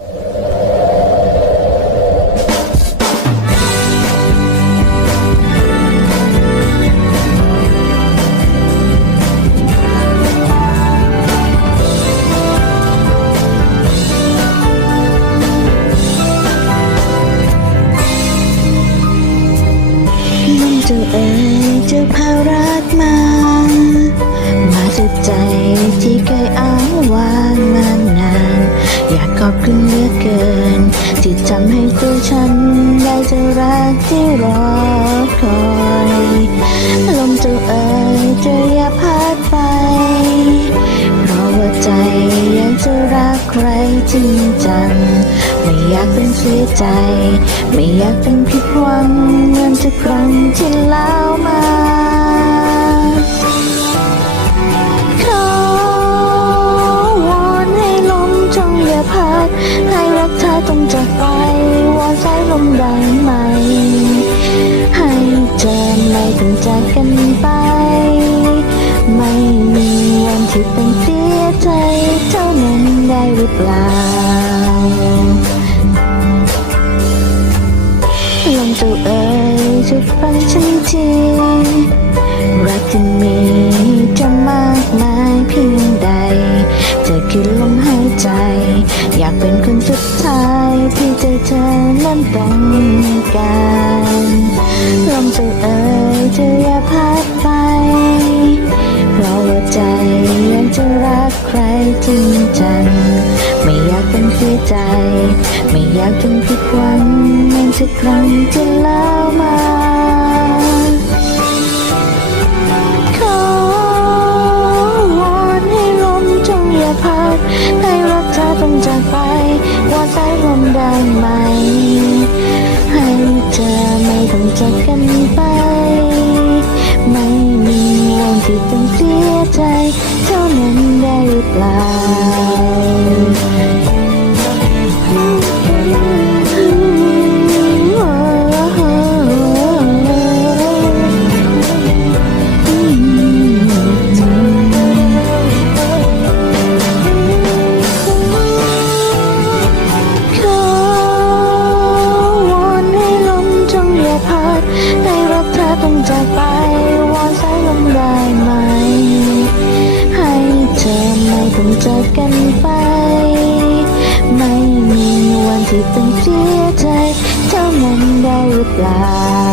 น้องเจ้าเอ๋ยเจ้าพารักมา อยากขอบคุณเหลือเกิน ที่ทำให้ตัวฉันได้เจอรักที่รอคอยลมจ้าเอ๋ยเจะอย่าพัดไป เพราะว่าใจยากจะรักใครจริงจัง ไม่อยากเป็นเสียใจ ไม่อยากเป็นผิดหวังเหมือนทุกครั้งที่เล่ามา ต้องจากไปวอนสายลมได้ไหม ให้เจอไม่ต้องจากกันไป ไม่มีวันที่ต้องเสียใจ เท่านั้นได้หรือเปล่าลองเจ้าเอ๋ยจะฟังฉันทีรักที่มีายที่ใจเธอนั้นต้องการลมจะเอ่ยจะอย่าพัดไป เพราะว่าใจยังจะรักใครจริงจัง ไม่อยากเป็นเสียใจ ไม่อยากจนผิดหวังแม้สักครั้งจะแล้วมา สายลมได้ไหม ให้เธอไม่ต้องจากกันไป ที่ต้องเสียใจเท่านั้นได้หรือเปล่า